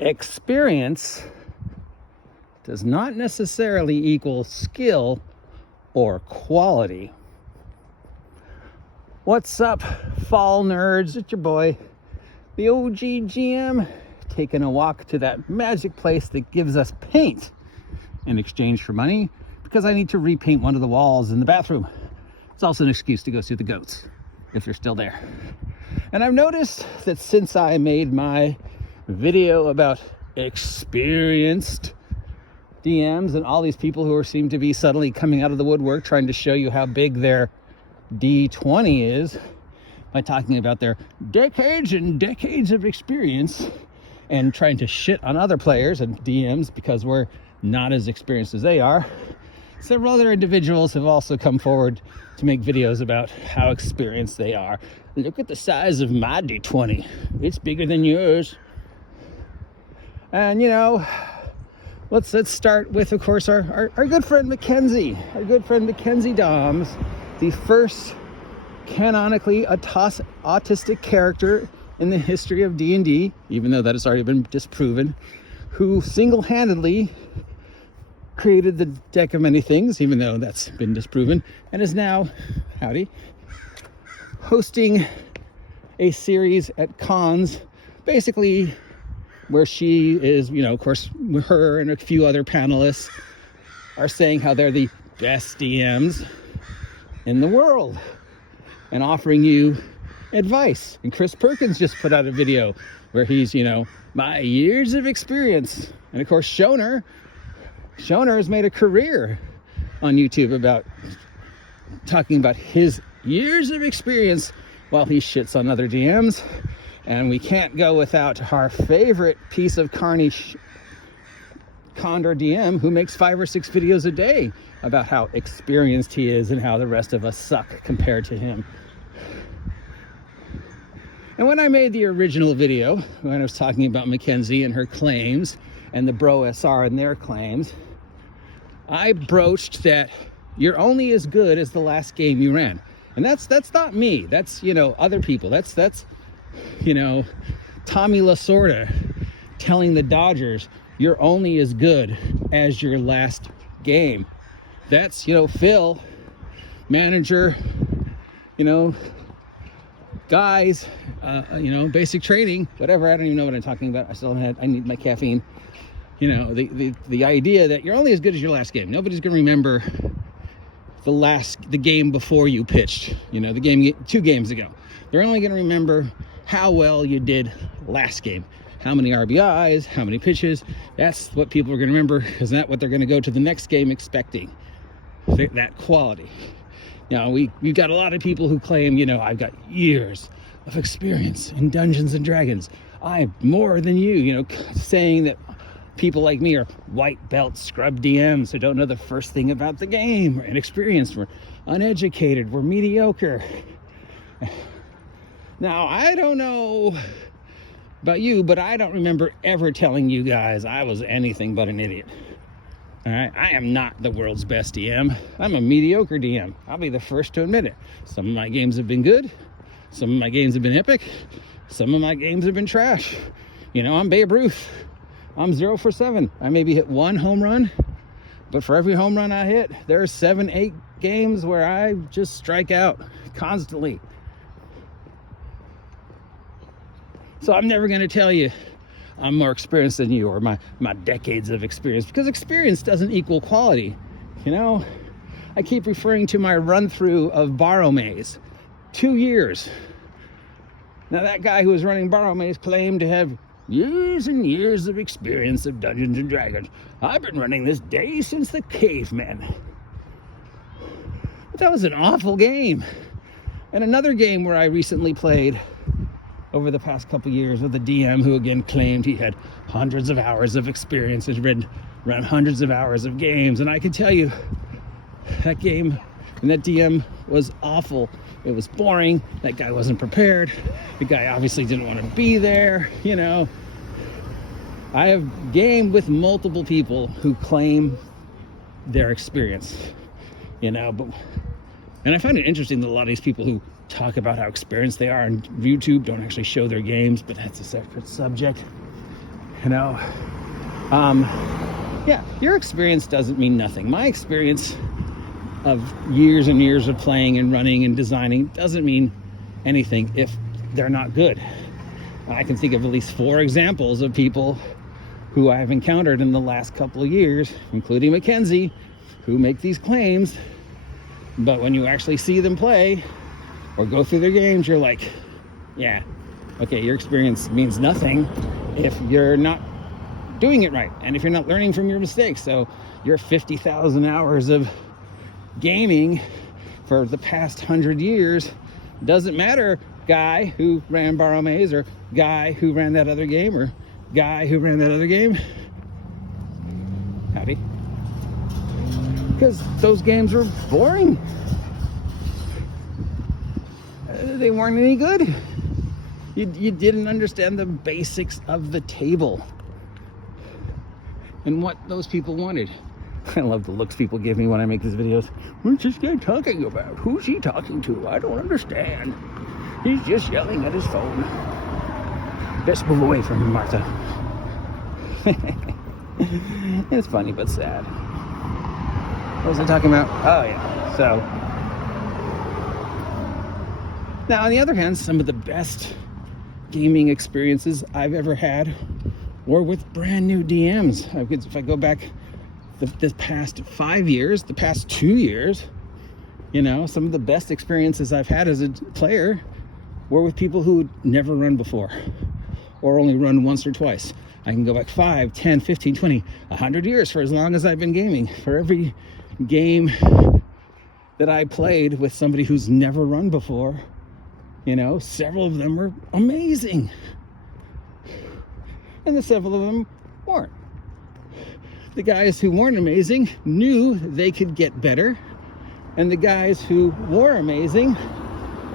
experience does not necessarily equal skill or quality. What's up, fall nerds? It's your boy, the OG GM, taking a walk to that magic place that gives us paint in exchange for money, because I need to repaint one of the walls in the bathroom. It's also an excuse to go see the goats, if you're still there. And I've noticed that since I made my video about experienced DMs and all these people who seem to be suddenly coming out of the woodwork trying to show you how big their D20 is by talking about their decades and decades of experience and trying to shit on other players and DMs because we're not as experienced as they are. Several other individuals have also come forward to make videos about how experienced they are. Look at the size of my D20. It's bigger than yours. And, you know, let's start with, of course, our good friend McKenzie. Our good friend McKenzie Doms, the first canonically autistic character in the history of D&D, even though that has already been disproven, who single-handedly created the deck of many things, even though that's been disproven, and is now, hosting a series at cons, basically where she is, you know, of course, her and a few other panelists are saying how they're the best DMs in the world and offering you advice. And Chris Perkins just put out a video where he's, you know, my years of experience. And of course, Shoner has made a career on YouTube about talking about his years of experience while he shits on other DMs. And we can't go without our favorite piece of Condor DM, who makes 5 or 6 videos a day about how experienced he is and how the rest of us suck compared to him. And when I made the original video, when I was talking about McKenzie and her claims and the Bro SR and their claims, I broached that you're only as good as the last game you ran. And that's not me. That's, you know, other people. That's you know, Tommy Lasorda telling the Dodgers you're only as good as your last game. That's, you know, Phil, manager, you know, guys, you know, basic training, whatever. I don't even know what I'm talking about. I need my caffeine. You know, the idea that you're only as good as your last game. Nobody's going to remember the game before you pitched, you know, the game 2 games ago. They're only going to remember how well you did last game. How many RBIs, how many pitches. That's what people are going to remember. Is that what they're going to go to the next game expecting? That quality. Now, we've got a lot of people who claim, you know, I've got years of experience in Dungeons and Dragons. I'm more than you know, saying that people like me are white belt scrub DMs who don't know the first thing about the game. We're inexperienced, we're uneducated, we're mediocre. Now, I don't know about you, but I don't remember ever telling you guys I was anything but an idiot. All right, I am not the world's best DM. I'm a mediocre DM. I'll be the first to admit it. Some of my games have been good. Some of my games have been epic. Some of my games have been trash. You know, I'm Babe Ruth. I'm 0 for 7. I maybe hit 1 home run, but for every home run I hit, there are 7, 8 games where I just strike out constantly. So I'm never going to tell you I'm more experienced than you or my decades of experience, because experience doesn't equal quality. You know, I keep referring to my run through of Borrow Maze. 2 years. Now that guy who was running Borrow Maze claimed to have years and years of experience of Dungeons and Dragons. I've been running this day since the cavemen. But that was an awful game. And another game where I recently played over the past couple years with a DM who again claimed he had hundreds of hours of experience and run hundreds of hours of games. And I can tell you that game and that DM was awful. It was boring. That guy wasn't prepared. The guy obviously didn't want to be there. You know, I have gamed with multiple people who claim their experience, you know, and I find it interesting that a lot of these people who talk about how experienced they are on YouTube don't actually show their games, but that's a separate subject. You know, yeah, your experience doesn't mean nothing. My experience of years and years of playing and running and designing doesn't mean anything if they're not good. I can think of at least 4 examples of people who I've encountered in the last couple of years, including McKenzie, who make these claims, but when you actually see them play or go through their games, you're like, yeah, okay, your experience means nothing if you're not doing it right and if you're not learning from your mistakes. So your 50,000 hours of gaming for the past 100 years doesn't matter, guy who ran Borrow Maze, or guy who ran that other game, or guy who ran that other game. Howdy. Because those games were boring. They weren't any good. You didn't understand the basics of the table and what those people wanted. I love the looks people give me when I make these videos. What's this guy talking about? Who's he talking to? I don't understand. He's just yelling at his phone. Best move away from him, Martha. It's funny but sad. What was I talking about? Oh yeah. So now, on the other hand, some of the best gaming experiences I've ever had were with brand new DMs. If I go back the past 5 years, the past 2 years, you know, some of the best experiences I've had as a player were with people who had never run before or only run once or twice. I can go back 5, 10, 15, 20, 100 years for as long as I've been gaming. For every game that I played with somebody who's never run before, you know, several of them were amazing. And the several of them weren't. The guys who weren't amazing knew they could get better, and the guys who were amazing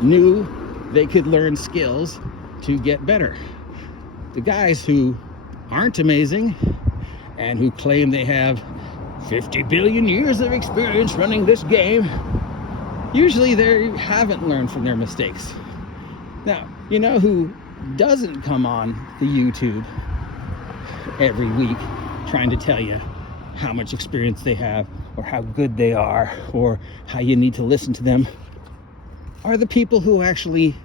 knew they could learn skills to get better. The guys who aren't amazing and who claim they have 50 billion years of experience running this game, usually they haven't learned from their mistakes. Now, you know who doesn't come on the YouTube every week trying to tell you how much experience they have or how good they are or how you need to listen to them are the people who actually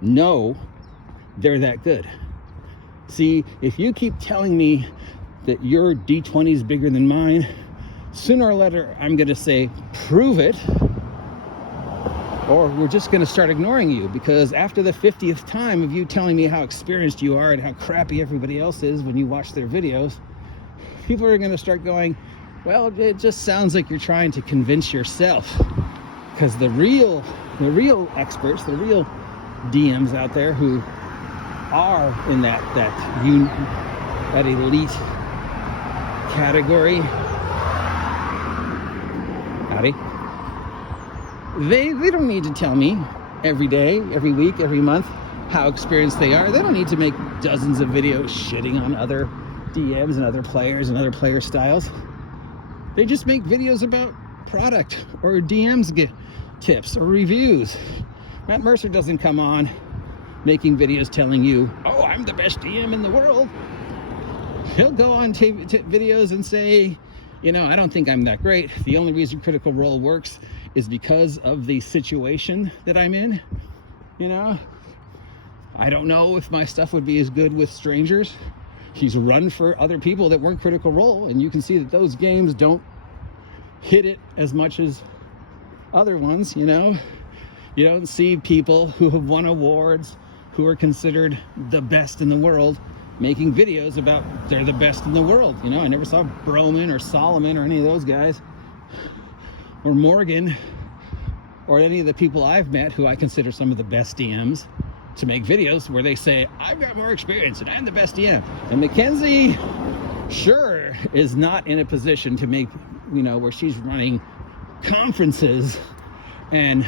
know they're that good. See, if you keep telling me that your D20 is bigger than mine, sooner or later I'm going to say, prove it, or we're just going to start ignoring you, because after the 50th time of you telling me how experienced you are and how crappy everybody else is when you watch their videos, people are going to start going, well, it just sounds like you're trying to convince yourself. Because the real experts, the real DMs out there who are in that elite category, howdy, they don't need to tell me every day, every week, every month how experienced they are. They don't need to make dozens of videos shitting on other DMs and other players and other player styles. They just make videos about product or DMs tips or reviews. Matt Mercer doesn't come on making videos telling you, oh, I'm the best DM in the world. He'll go on videos and say, you know, I don't think I'm that great. The only reason Critical Role works is because of the situation that I'm in. You know, I don't know if my stuff would be as good with strangers. He's run for other people that weren't Critical Role, and you can see that those games don't hit it as much as other ones, you know. You don't see people who have won awards, who are considered the best in the world, making videos about they're the best in the world. You know, I never saw Broman or Solomon or any of those guys, or Morgan, or any of the people I've met who I consider some of the best DMs, to make videos where they say, I've got more experience and I'm the best DM. And McKenzie sure is not in a position to make, you know, where she's running conferences and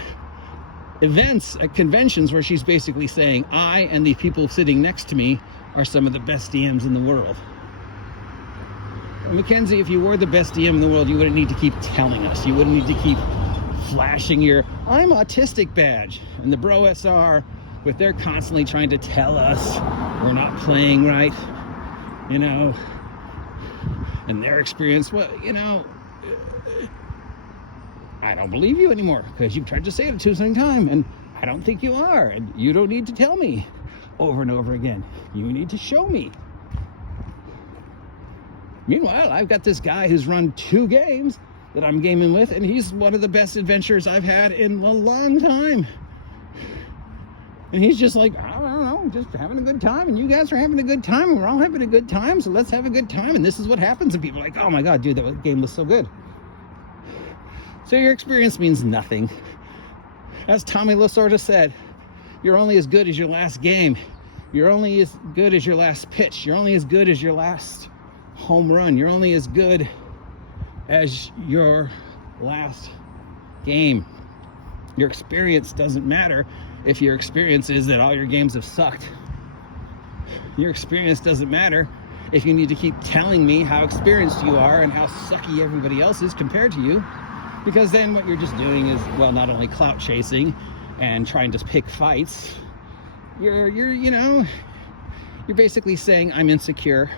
events at conventions where she's basically saying, I and the people sitting next to me are some of the best DMs in the world. Well, McKenzie, if you were the best DM in the world, you wouldn't need to keep telling us. You wouldn't need to keep flashing your I'm autistic badge. And the Bro SR, with they're constantly trying to tell us we're not playing right. you know, and their experience, well, you know, I don't believe you anymore because you've tried to say it 2 times, and I don't think you are, and you don't need to tell me over and over again. You need to show me. Meanwhile, I've got this guy who's run 2 games that I'm gaming with, and he's one of the best adventures I've had in a long time. And he's just like, I don't know, just having a good time, and you guys are having a good time, and we're all having a good time, so let's have a good time, and this is what happens, and people are like, oh my God, dude, that game was so good. So your experience means nothing. As Tommy Lasorda said, you're only as good as your last game. You're only as good as your last pitch. You're only as good as your last home run. You're only as good as your last game. Your experience doesn't matter if your experience is that all your games have sucked. Your experience doesn't matter if you need to keep telling me how experienced you are and how sucky everybody else is compared to you, because then what you're just doing is, well, not only clout chasing and trying to pick fights, you're basically saying I'm insecure,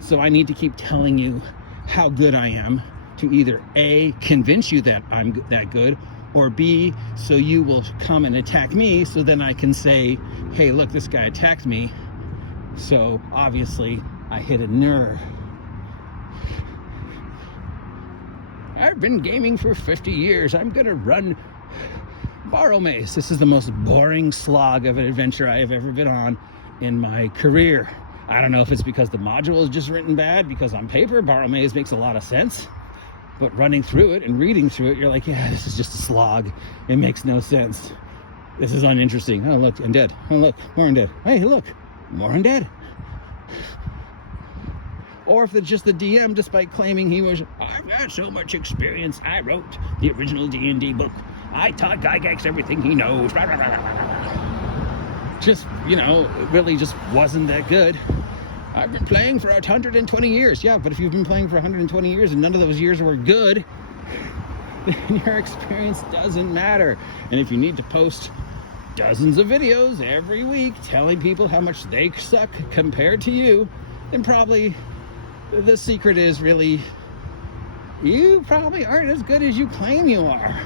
so I need to keep telling you how good I am to either A, convince you that I'm that good, or B, so you will come and attack me, so then I can say, hey, look, this guy attacked me, so obviously I hit a nerve. I've been gaming for 50 years. I'm gonna run Borrow Maze. This is the most boring slog of an adventure I have ever been on in my career. I don't know if it's because the module is just written bad, because on paper, Borrow Maze makes a lot of sense. But running through it and reading through it, you're like, yeah, this is just a slog. It makes no sense. This is uninteresting. Oh, look, undead. Oh, look, more undead. Hey, look, more undead. Or if it's just the DM, despite claiming I've got so much experience, I wrote the original D&D book. I taught Gygax everything he knows. Just, it really just wasn't that good. I've been playing for 120 years. Yeah, but if you've been playing for 120 years and none of those years were good, then your experience doesn't matter. And if you need to post dozens of videos every week telling people how much they suck compared to you, then probably the secret is really, you probably aren't as good as you claim you are.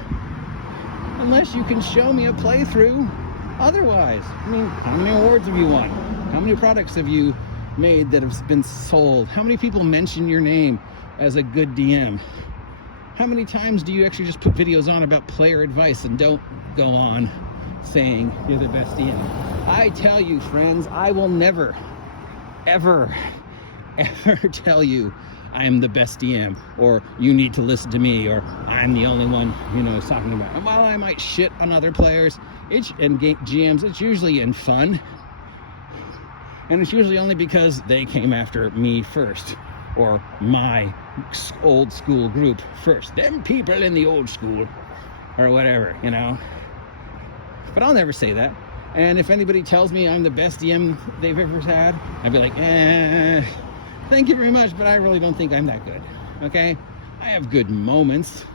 Unless you can show me a playthrough otherwise. I mean, how many awards have you won? How many products have you made that have been sold? How many people mention your name as a good DM? How many times do you actually just put videos on about player advice and don't go on saying you're the best DM? I tell you, friends, I will never, ever tell you I am the best DM, or you need to listen to me, or I'm the only one, talking about. And while I might shit on other players and GMs, it's usually in fun. And it's usually only because they came after me first, or my old school group first. Them people in the old school, or whatever, But I'll never say that. And if anybody tells me I'm the best DM they've ever had, I'd be like, thank you very much, but I really don't think I'm that good, okay? I have good moments.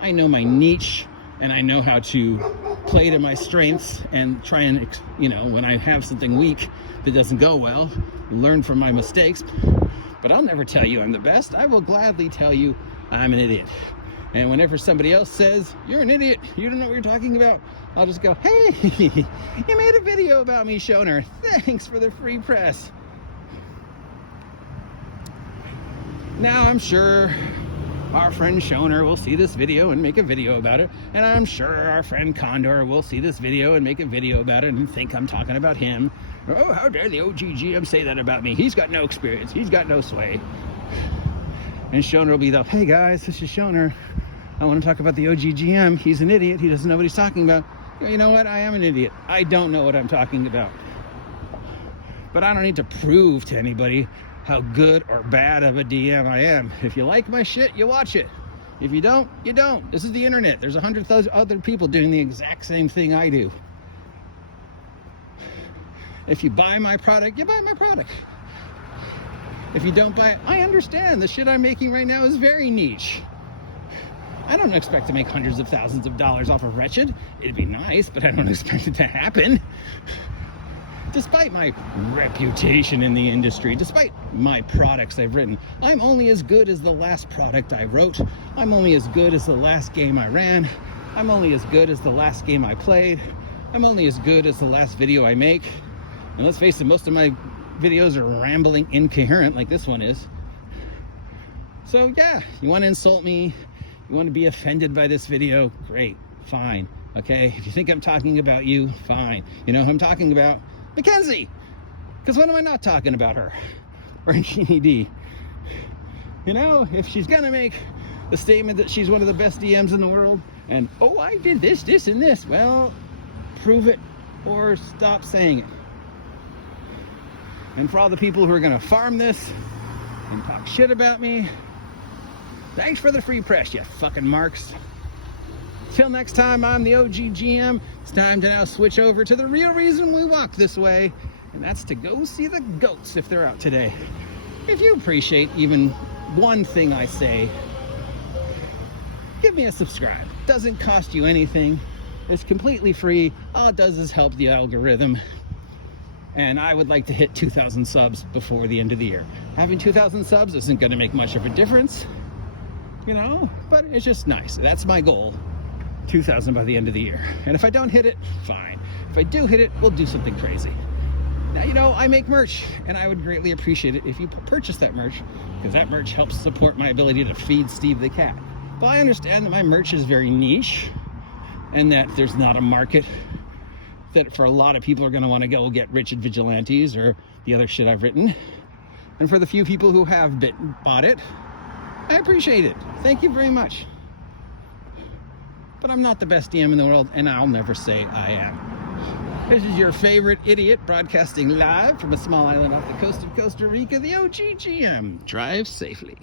I know my niche, and I know how to play to my strengths and try and, when I have something weak that doesn't go well, learn from my mistakes. But I'll never tell you I'm the best. I will gladly tell you I'm an idiot. And whenever somebody else says, you're an idiot, you don't know what you're talking about, I'll just go, hey, you made a video about me, Shoner. Thanks for the free press. Now, I'm sure our friend Shoner will see this video and make a video about it. And I'm sure our friend Condor will see this video and make a video about it and think I'm talking about him. Oh, how dare the OGGM say that about me? He's got no experience. He's got no sway. And Shoner will be the, hey guys, this is Shoner. I want to talk about the OGGM. He's an idiot. He doesn't know what he's talking about. You know what? I am an idiot. I don't know what I'm talking about. But I don't need to prove to anybody how good or bad of a DM I am. If you like my shit, you watch it. If you don't, you don't. This is the internet. There's 100,000 other people doing the exact same thing I do. If you buy my product, you buy my product. If you don't buy it, I understand. The shit I'm making right now is very niche. I don't expect to make hundreds of thousands of dollars off of Wretched. It'd be nice, but I don't expect it to happen. Despite my reputation in the industry, despite my products I've written, I'm only as good as the last product I wrote. I'm only as good as the last game I ran. I'm only as good as the last game I played. I'm only as good as the last video I make. And let's face it, most of my videos are rambling, incoherent like this one is. So yeah, you want to insult me, you want to be offended by this video, great, fine, okay? If you think I'm talking about you, fine. You know who I'm talking about? McKenzie! Because when am I not talking about her? Or Jeannie D? You know, if she's gonna make the statement that she's one of the best DMs in the world, and, oh, I did this, this, and this, well, prove it or stop saying it. And for all the people who are gonna farm this and talk shit about me, thanks for the free press, you fucking marks. Till next time, I'm the OG GM. It's time to now switch over to the real reason we walk this way, and that's to go see the goats if they're out today. If you appreciate even one thing I say, give me a subscribe. Doesn't cost you anything. It's completely free. All it does is help the algorithm. And I would like to hit 2,000 subs before the end of the year. Having 2,000 subs isn't going to make much of a difference, you know, but it's just nice. That's my goal. 2,000 by the end of the year. And if I don't hit it, fine. If I do hit it, we'll do something crazy. Now, you know, I make merch, and I would greatly appreciate it if you purchase that merch, because that merch helps support my ability to feed Steve the cat. But I understand that my merch is very niche, and that there's not a market that for a lot of people are going to want to go get Richard Vigilantes or the other shit I've written. And for the few people who have bought it, I appreciate it. Thank you very much. But I'm not the best DM in the world, and I'll never say I am. This is your favorite idiot broadcasting live from a small island off the coast of Costa Rica, the OG GM. Drive safely.